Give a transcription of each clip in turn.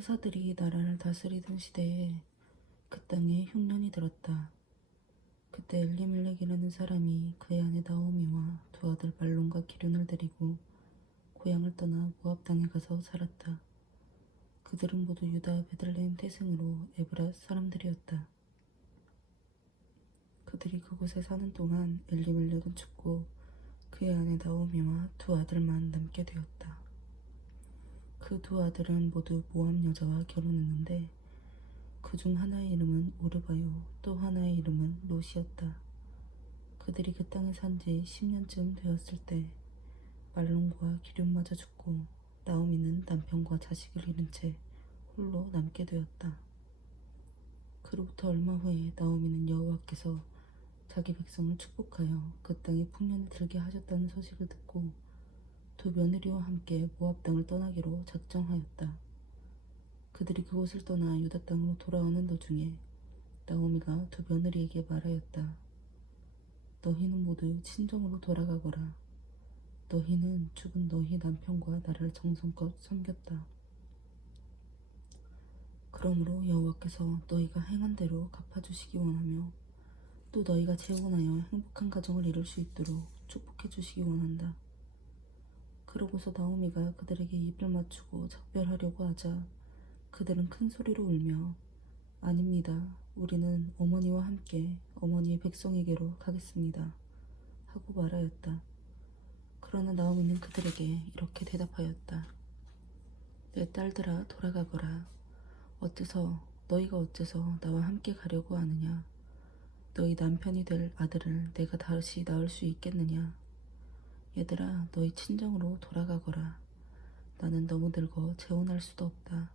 사사들이 나라를 다스리던 시대에 그 땅에 흉년이 들었다. 그때 엘리멜렉이라는 사람이 그의 아내 나오미와 두 아들 말론과 기륜을 데리고 고향을 떠나 모압 땅에 가서 살았다. 그들은 모두 유다 베들레헴 태생으로 에브라 사람들이었다. 그들이 그곳에 사는 동안 엘리멜렉은 죽고 그의 아내 나오미와 두 아들만 남게 되었다. 그 두 아들은 모두 모압 여자와 결혼했는데 그 중 하나의 이름은 오르바요, 또 하나의 이름은 롯이었다. 그들이 그 땅에 산 지 10년쯤 되었을 때 말론과 기럐마저 죽고 나오미는 남편과 자식을 잃은 채 홀로 남게 되었다. 그로부터 얼마 후에 나오미는 여호와께서 자기 백성을 축복하여 그 땅에 풍년을 들게 하셨다는 소식을 듣고 두 며느리와 함께 모압 땅을 떠나기로 작정하였다. 그들이 그곳을 떠나 유다 땅으로 돌아오는 도중에 나오미가 두 며느리에게 말하였다. 너희는 모두 친정으로 돌아가거라. 너희는 죽은 너희 남편과 나를 정성껏 섬겼다. 그러므로 여호와께서 너희가 행한 대로 갚아주시기 원하며 또 너희가 재혼하여 행복한 가정을 이룰 수 있도록 축복해 주시기 원한다. 그러고서 나오미가 그들에게 입을 맞추고 작별하려고 하자 그들은 큰 소리로 울며 아닙니다. 우리는 어머니와 함께 어머니의 백성에게로 가겠습니다. 하고 말하였다. 그러나 나오미는 그들에게 이렇게 대답하였다. 내 딸들아 돌아가거라. 너희가 어째서 나와 함께 가려고 하느냐? 너희 남편이 될 아들을 내가 다시 낳을 수 있겠느냐? 얘들아 너희 친정으로 돌아가거라. 나는 너무 늙어 재혼할 수도 없다.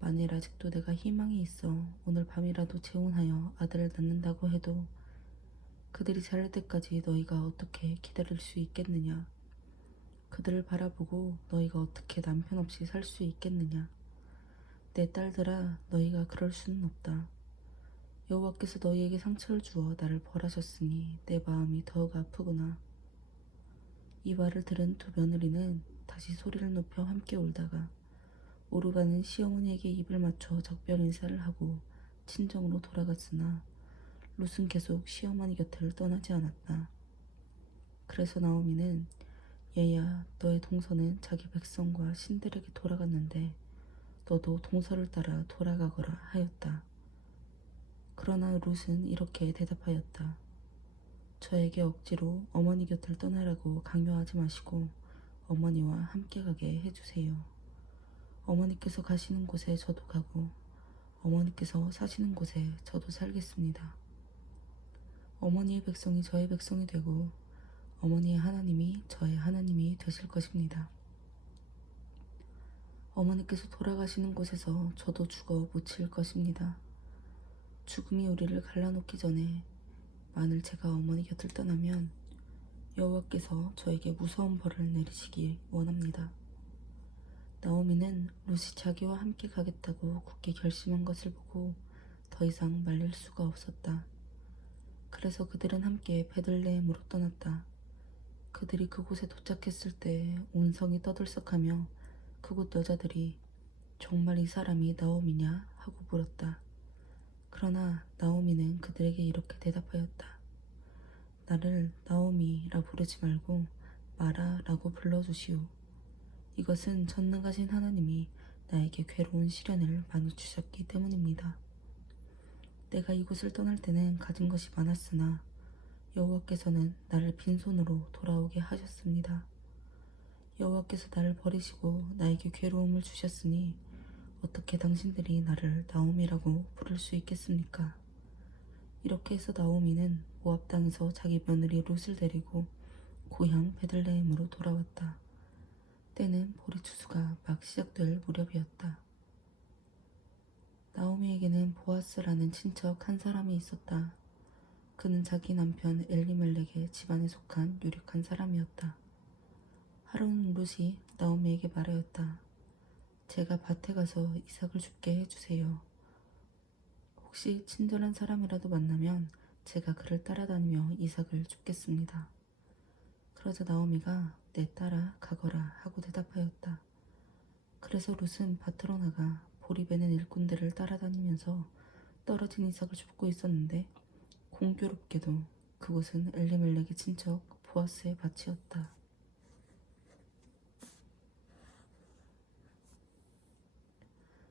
만일 아직도 내가 희망이 있어 오늘 밤이라도 재혼하여 아들을 낳는다고 해도 그들이 자랄 때까지 너희가 어떻게 기다릴 수 있겠느냐? 그들을 바라보고 너희가 어떻게 남편 없이 살 수 있겠느냐? 내 딸들아 너희가 그럴 수는 없다. 여호와께서 너희에게 상처를 주어 나를 벌하셨으니 내 마음이 더욱 아프구나. 이 말을 들은 두 며느리는 다시 소리를 높여 함께 울다가 오르바는 시어머니에게 입을 맞춰 작별 인사를 하고 친정으로 돌아갔으나 룻은 계속 시어머니 곁을 떠나지 않았다. 그래서 나오미는 얘야 너의 동서는 자기 백성과 신들에게 돌아갔는데 너도 동서를 따라 돌아가거라 하였다. 그러나 룻은 이렇게 대답하였다. 저에게 억지로 어머니 곁을 떠나라고 강요하지 마시고 어머니와 함께 가게 해주세요. 어머니께서 가시는 곳에 저도 가고 어머니께서 사시는 곳에 저도 살겠습니다. 어머니의 백성이 저의 백성이 되고 어머니의 하나님이 저의 하나님이 되실 것입니다. 어머니께서 돌아가시는 곳에서 저도 죽어 묻힐 것입니다. 죽음이 우리를 갈라놓기 전에 만일 제가 어머니 곁을 떠나면 여호와께서 저에게 무서운 벌을 내리시기 원합니다. 나오미는 룻이 자기와 함께 가겠다고 굳게 결심한 것을 보고 더 이상 말릴 수가 없었다. 그래서 그들은 함께 베들레헴으로 떠났다. 그들이 그곳에 도착했을 때 온 성이 떠들썩하며 그곳 여자들이 정말 이 사람이 나오미냐 하고 물었다. 그러나 나오미는 그들에게 이렇게 대답하였다. 나를 나오미라 부르지 말고 마라라고 불러주시오. 이것은 전능하신 하나님이 나에게 괴로운 시련을 많이 주셨기 때문입니다. 내가 이곳을 떠날 때는 가진 것이 많았으나 여호와께서는 나를 빈손으로 돌아오게 하셨습니다. 여호와께서 나를 버리시고 나에게 괴로움을 주셨으니 어떻게 당신들이 나를 나오미라고 부를 수 있겠습니까? 이렇게 해서 나오미는 모압 땅에서 자기 며느리 롯을 데리고 고향 베들레헴으로 돌아왔다. 때는 보리 추수가 막 시작될 무렵이었다. 나오미에게는 보아스라는 친척 한 사람이 있었다. 그는 자기 남편 엘리멜렉의 집안에 속한 유력한 사람이었다. 하루는 룻이 나오미에게 말하였다. 제가 밭에 가서 이삭을 줍게 해주세요. 혹시 친절한 사람이라도 만나면 제가 그를 따라다니며 이삭을 줍겠습니다. 그러자 나오미가 내 딸아 가거라 하고 대답하였다. 그래서 룻은 밭으로 나가 보리배는 일꾼들을 따라다니면서 떨어진 이삭을 줍고 있었는데 공교롭게도 그곳은 엘리멜렉의 친척 보아스의 밭이었다.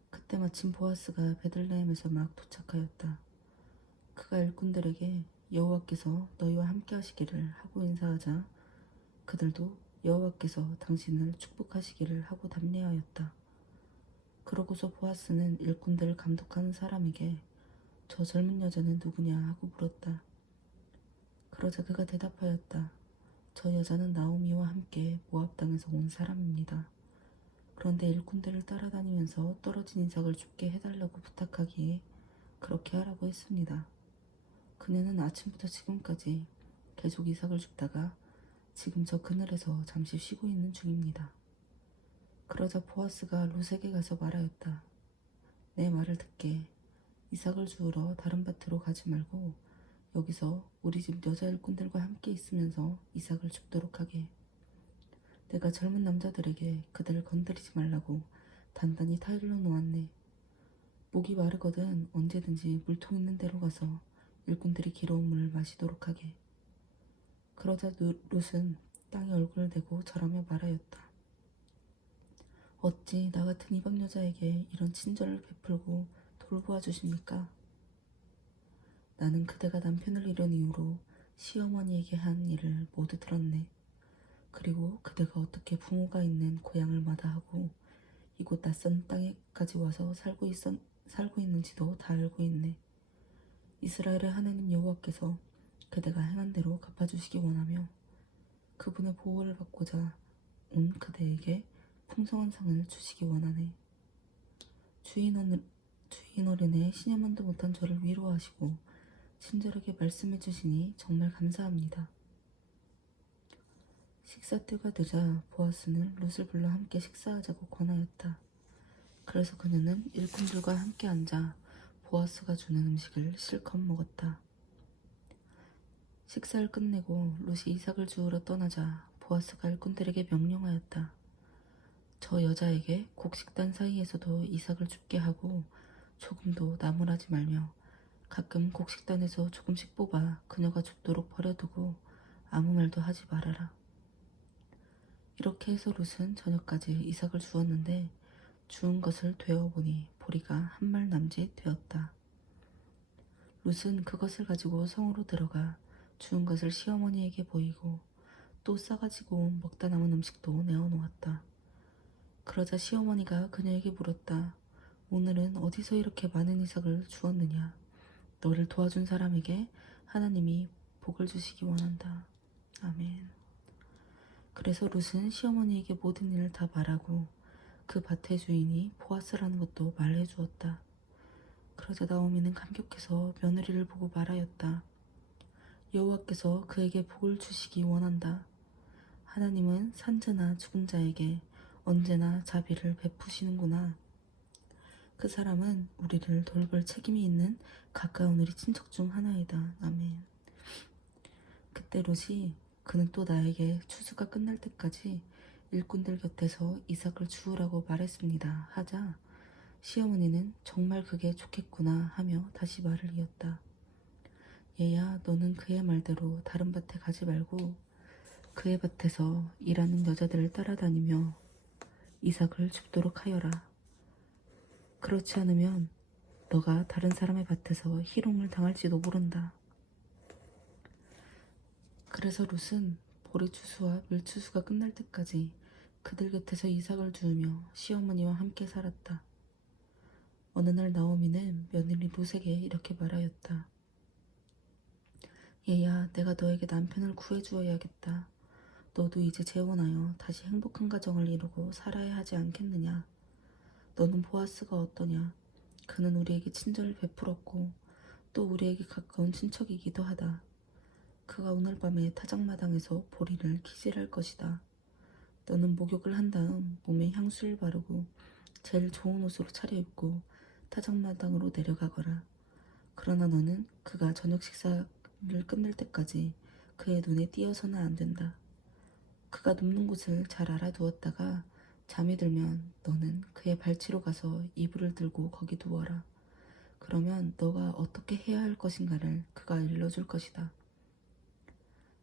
그때 마침 보아스가 베들레헴에서 막 도착하였다. 그가 일꾼들에게 여호와께서 너희와 함께 하시기를 하고 인사하자 그들도 여호와께서 당신을 축복하시기를 하고 답례하였다. 그러고서 보아스는 일꾼들을 감독하는 사람에게 저 젊은 여자는 누구냐 하고 물었다. 그러자 그가 대답하였다. 저 여자는 나오미와 함께 모압 땅에서 온 사람입니다. 그런데 일꾼들을 따라다니면서 떨어진 이삭을 줍게 해달라고 부탁하기에 그렇게 하라고 했습니다. 그녀는 아침부터 지금까지 계속 이삭을 줍다가 지금 저 그늘에서 잠시 쉬고 있는 중입니다. 그러자 보아스가 룻에게 가서 말하였다. 내 말을 듣게. 이삭을 주우러 다른 밭으로 가지 말고 여기서 우리 집 여자 일꾼들과 함께 있으면서 이삭을 줍도록 하게. 내가 젊은 남자들에게 그들을 건드리지 말라고 단단히 타일러 놓았네. 목이 마르거든 언제든지 물통 있는 데로 가서 일꾼들이 길어온 물을 마시도록 하게. 그러자 룻은 땅에 얼굴을 대고 절하며 말하였다. 어찌 나 같은 이방 여자에게 이런 친절을 베풀고 돌보아 주십니까? 나는 그대가 남편을 잃은 이후로 시어머니에게 한 일을 모두 들었네. 그리고 그대가 어떻게 부모가 있는 고향을 마다하고 이곳 낯선 땅에까지 와서 살고 있는지도 다 알고 있네. 이스라엘의 하나님 여호와께서 그대가 행한 대로 갚아주시기 원하며 그분의 보호를 받고자 온 그대에게 풍성한 상을 주시기 원하네. 주인 어른의 신여만도 못한 저를 위로하시고 친절하게 말씀해 주시니 정말 감사합니다. 식사 때가 되자 보아스는 룻을 불러 함께 식사하자고 권하였다. 그래서 그녀는 일꾼들과 함께 앉아 보아스가 주는 음식을 실컷 먹었다. 식사를 끝내고 룻이 이삭을 주우러 떠나자 보아스가 일꾼들에게 명령하였다. 저 여자에게 곡식단 사이에서도 이삭을 줍게 하고 조금도 나무라지 말며 가끔 곡식단에서 조금씩 뽑아 그녀가 줍도록 버려두고 아무 말도 하지 말아라. 이렇게 해서 룻은 저녁까지 이삭을 주었는데 주운 것을 되어보니 보리가 한 말 남짓 되었다. 룻은 그것을 가지고 성으로 들어가 주운 것을 시어머니에게 보이고 또 싸가지고 먹다 남은 음식도 내어놓았다. 그러자 시어머니가 그녀에게 물었다. 오늘은 어디서 이렇게 많은 이삭을 주었느냐? 너를 도와준 사람에게 하나님이 복을 주시기 원한다. 아멘. 그래서 룻은 시어머니에게 모든 일을 다 말하고 그 밭의 주인이 보아스라는 것도 말해 주었다. 그러자 나오미는 감격해서 며느리를 보고 말하였다. 여호와께서 그에게 복을 주시기 원한다. 하나님은 산자나 죽은 자에게 언제나 자비를 베푸시는구나. 그 사람은 우리를 돌볼 책임이 있는 가까운 우리 친척 중 하나이다. 아멘. 그때 롯이 그는 또 나에게 추수가 끝날 때까지 일꾼들 곁에서 이삭을 주우라고 말했습니다. 하자 시어머니는 정말 그게 좋겠구나 하며 다시 말을 이었다. 얘야, 너는 그의 말대로 다른 밭에 가지 말고 그의 밭에서 일하는 여자들을 따라다니며 이삭을 줍도록 하여라. 그렇지 않으면 너가 다른 사람의 밭에서 희롱을 당할지도 모른다. 그래서 룻은 보리추수와 밀추수가 끝날 때까지 그들 곁에서 이삭을 주우며 시어머니와 함께 살았다. 어느 날 나오미는 며느리 룻에게 이렇게 말하였다. 얘야, 내가 너에게 남편을 구해주어야겠다. 너도 이제 재혼하여 다시 행복한 가정을 이루고 살아야 하지 않겠느냐. 너는 보아스가 어떠냐. 그는 우리에게 친절을 베풀었고 또 우리에게 가까운 친척이기도 하다. 그가 오늘 밤에 타작마당에서 보리를 키질할 것이다. 너는 목욕을 한 다음 몸에 향수를 바르고 제일 좋은 옷으로 차려입고 타작마당으로 내려가거라. 그러나 너는 그가 저녁 식사를 끝낼 때까지 그의 눈에 띄어서는 안 된다. 그가 눕는 곳을 잘 알아두었다가 잠이 들면 너는 그 그의 발치로 가서 이불을 들고 거기 누워라. 그러면 너가 어떻게 해야 할 것인가를 그가 일러줄 것이다.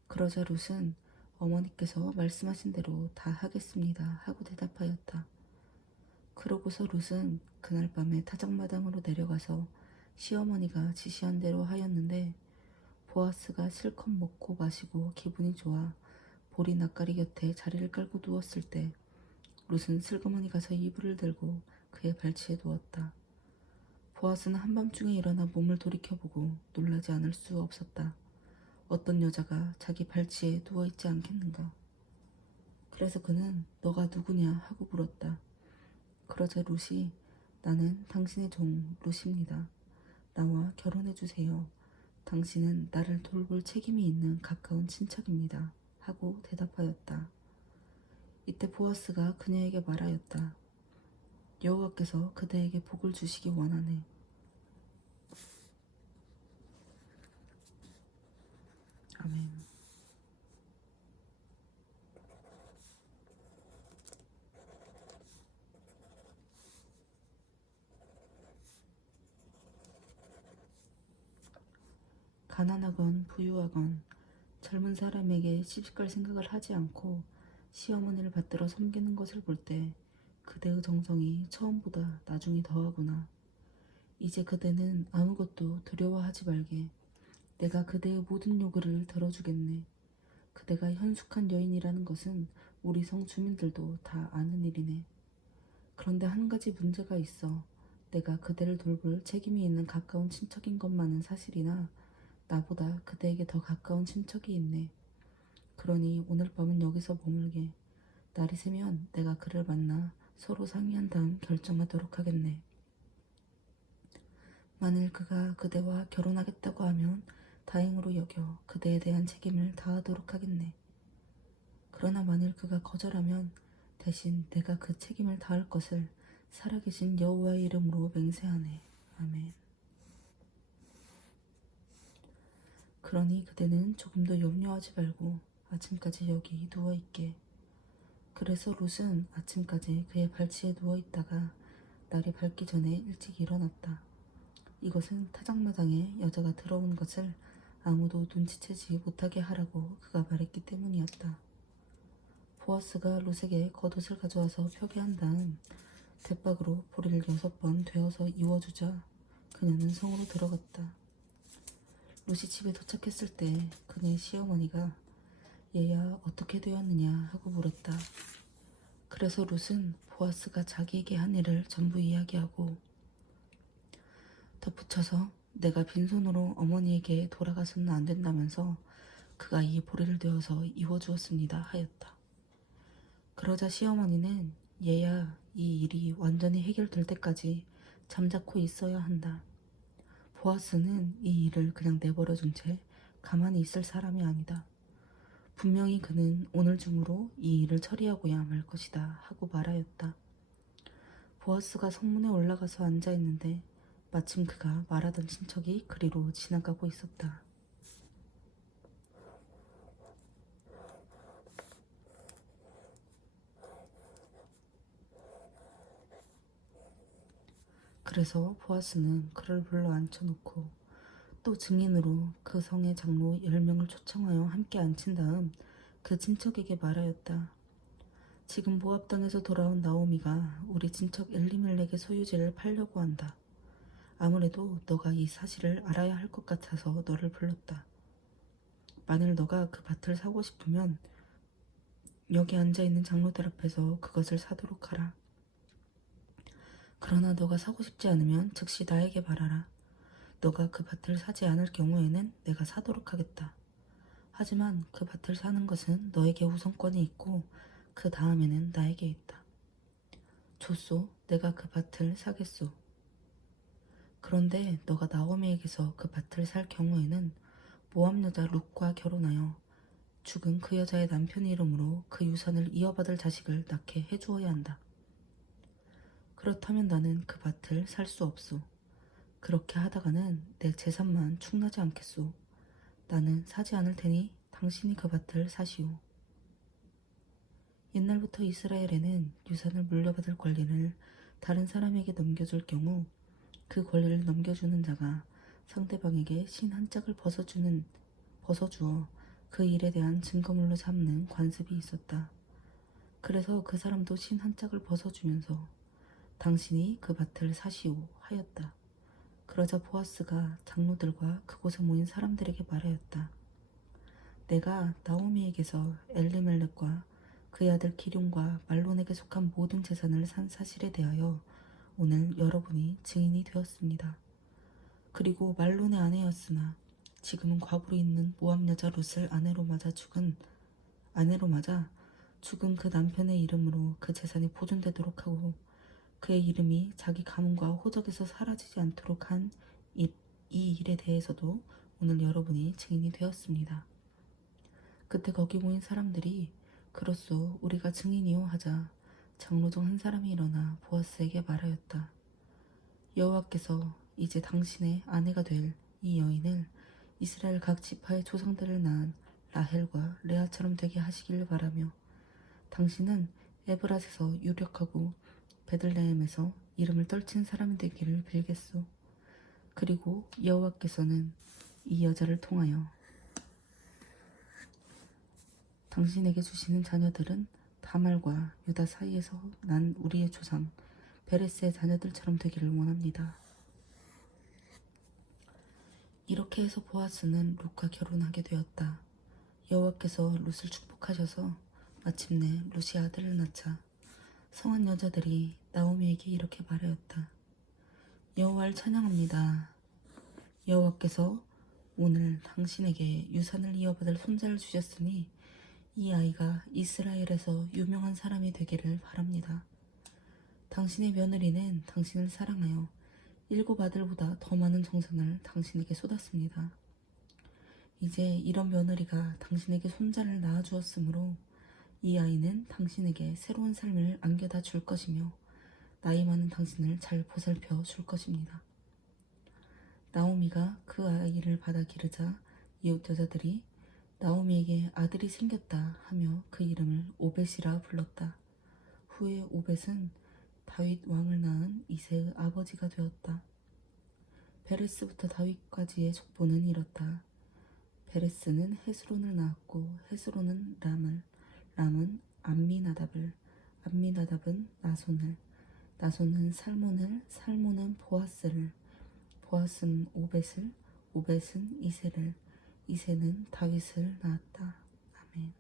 그러자 룻은 어머니께서 말씀하신 대로 다 하겠습니다 하고 대답하였다. 그러고서 룻은 그날 밤에 타작마당으로 내려가서 시어머니가 지시한 대로 하였는데 보아스가 실컷 먹고 마시고 기분이 좋아 보리 낯가리 곁에 자리를 깔고 누웠을 때 룻은 슬그머니 가서 이불을 들고 그의 발치에 누웠다. 보아스는 한밤중에 일어나 몸을 돌이켜보고 놀라지 않을 수 없었다. 어떤 여자가 자기 발치에 누워있지 않겠는가. 그래서 그는 너가 누구냐 하고 물었다. 그러자 룻이 나는 당신의 종 룻입니다. 나와 결혼해주세요. 당신은 나를 돌볼 책임이 있는 가까운 친척입니다. 하고 대답하였다. 이때 보아스가 그녀에게 말하였다. 여호와께서 그대에게 복을 주시기 원하네. 아멘. 가난하건 부유하건 젊은 사람에게 시집갈 생각을 하지 않고 시어머니를 받들어 섬기는 것을 볼 때 그대의 정성이 처음보다 나중이 더하구나. 이제 그대는 아무것도 두려워하지 말게. 내가 그대의 모든 요구를 들어주겠네. 그대가 현숙한 여인이라는 것은 우리 성 주민들도 다 아는 일이네. 그런데 한 가지 문제가 있어. 내가 그대를 돌볼 책임이 있는 가까운 친척인 것만은 사실이나 나보다 그대에게 더 가까운 친척이 있네. 그러니 오늘 밤은 여기서 머물게. 날이 새면 내가 그를 만나 서로 상의한 다음 결정하도록 하겠네. 만일 그가 그대와 결혼하겠다고 하면 다행으로 여겨 그대에 대한 책임을 다하도록 하겠네. 그러나 만일 그가 거절하면 대신 내가 그 책임을 다할 것을 살아계신 여호와의 이름으로 맹세하네. 아멘. 그러니 그대는 조금도 염려하지 말고 아침까지 여기 누워있게. 그래서 룻은 아침까지 그의 발치에 누워있다가 날이 밝기 전에 일찍 일어났다. 이것은 타작마당에 여자가 들어온 것을 아무도 눈치채지 못하게 하라고 그가 말했기 때문이었다. 보아스가 룻에게 겉옷을 가져와서 펴게 한 다음 대박으로 보리를 6번 되어서 이워주자 그녀는 성으로 들어갔다. 룻이 집에 도착했을 때 그녀의 시어머니가 얘야 어떻게 되었느냐 하고 물었다. 그래서 룻은 보아스가 자기에게 한 일을 전부 이야기하고 덧붙여서 내가 빈손으로 어머니에게 돌아가서는 안 된다면서 그가 이 보리를 되어서 이워주었습니다 하였다. 그러자 시어머니는 얘야 이 일이 완전히 해결될 때까지 잠자코 있어야 한다. 보아스는 이 일을 그냥 내버려둔 채 가만히 있을 사람이 아니다. 분명히 그는 오늘 중으로 이 일을 처리하고야 말 것이다 하고 말하였다. 보아스가 성문에 올라가서 앉아있는데 마침 그가 말하던 친척이 그리로 지나가고 있었다. 그래서 보아스는 그를 불러 앉혀놓고 또 증인으로 그 성의 장로 10명을 초청하여 함께 앉힌 다음 그 친척에게 말하였다. 지금 모압 땅에서 돌아온 나오미가 우리 친척 엘리멜렉의 소유지를 팔려고 한다. 아무래도 너가 이 사실을 알아야 할 것 같아서 너를 불렀다. 만일 너가 그 밭을 사고 싶으면 여기 앉아있는 장로들 앞에서 그것을 사도록 하라. 그러나 너가 사고 싶지 않으면 즉시 나에게 말하라. 너가 그 밭을 사지 않을 경우에는 내가 사도록 하겠다. 하지만 그 밭을 사는 것은 너에게 우선권이 있고 그 다음에는 나에게 있다. 좋소, 내가 그 밭을 사겠소. 그런데 너가 나오미에게서 그 밭을 살 경우에는 모압 여자 룻과 결혼하여 죽은 그 여자의 남편의 이름으로 그 유산을 이어받을 자식을 낳게 해주어야 한다. 그렇다면 나는 그 밭을 살 수 없소. 그렇게 하다가는 내 재산만 축나지 않겠소. 나는 사지 않을 테니 당신이 그 밭을 사시오. 옛날부터 이스라엘에는 유산을 물려받을 권리를 다른 사람에게 넘겨줄 경우 그 권리를 넘겨주는 자가 상대방에게 신 한 짝을 벗어주어 그 일에 대한 증거물로 삼는 관습이 있었다. 그래서 그 사람도 신 한 짝을 벗어주면서 당신이 그 밭을 사시오 하였다. 그러자 보아스가 장로들과 그곳에 모인 사람들에게 말하였다. 내가 나오미에게서 엘리멜렉과 그의 아들 기런과 말론에게 속한 모든 재산을 산 사실에 대하여 오늘 여러분이 증인이 되었습니다. 그리고 말론의 아내였으나 지금은 과부로 있는 모압 여자 룻을 아내로 맞아 죽은 그 남편의 이름으로 그 재산이 보존되도록 하고 그의 이름이 자기 가문과 호적에서 사라지지 않도록 한 이 일에 대해서도 오늘 여러분이 증인이 되었습니다. 그때 거기 모인 사람들이 그렇소 우리가 증인이요 하자 장로 중 한 사람이 일어나 보아스에게 말하였다. 여호와께서 이제 당신의 아내가 될 이 여인을 이스라엘 각 지파의 조상들을 낳은 라헬과 레아처럼 되게 하시기를 바라며 당신은 에브랏에서 유력하고 베들레헴에서 이름을 떨친 사람이 되기를 빌겠소. 그리고 여호와께서는 이 여자를 통하여 당신에게 주시는 자녀들은 다말과 유다 사이에서 난 우리의 조상 베레스의 자녀들처럼 되기를 원합니다. 이렇게 해서 보아스는 룻과 결혼하게 되었다. 여호와께서 룻을 축복하셔서 마침내 룻이 아들을 낳자 성한 여자들이 나오미에게 이렇게 말하였다. 여호와를 찬양합니다. 여호와께서 오늘 당신에게 유산을 이어받을 손자를 주셨으니 이 아이가 이스라엘에서 유명한 사람이 되기를 바랍니다. 당신의 며느리는 당신을 사랑하여 7 아들보다 더 많은 정성을 당신에게 쏟았습니다. 이제 이런 며느리가 당신에게 손자를 낳아주었으므로 이 아이는 당신에게 새로운 삶을 안겨다 줄 것이며 나이 많은 당신을 잘 보살펴 줄 것입니다. 나오미가 그 아이를 받아 기르자 이웃 여자들이 나오미에게 아들이 생겼다 하며 그 이름을 오벳이라 불렀다. 후에 오벳은 다윗 왕을 낳은 이새의 아버지가 되었다. 베레스부터 다윗까지의 족보는 이렇다. 베레스는 헤스론을 낳았고 헤스론은 람은 암미나답은 나손은 살몬은 보아스는 오벳은 이새는 다윗을 낳았다. 아멘.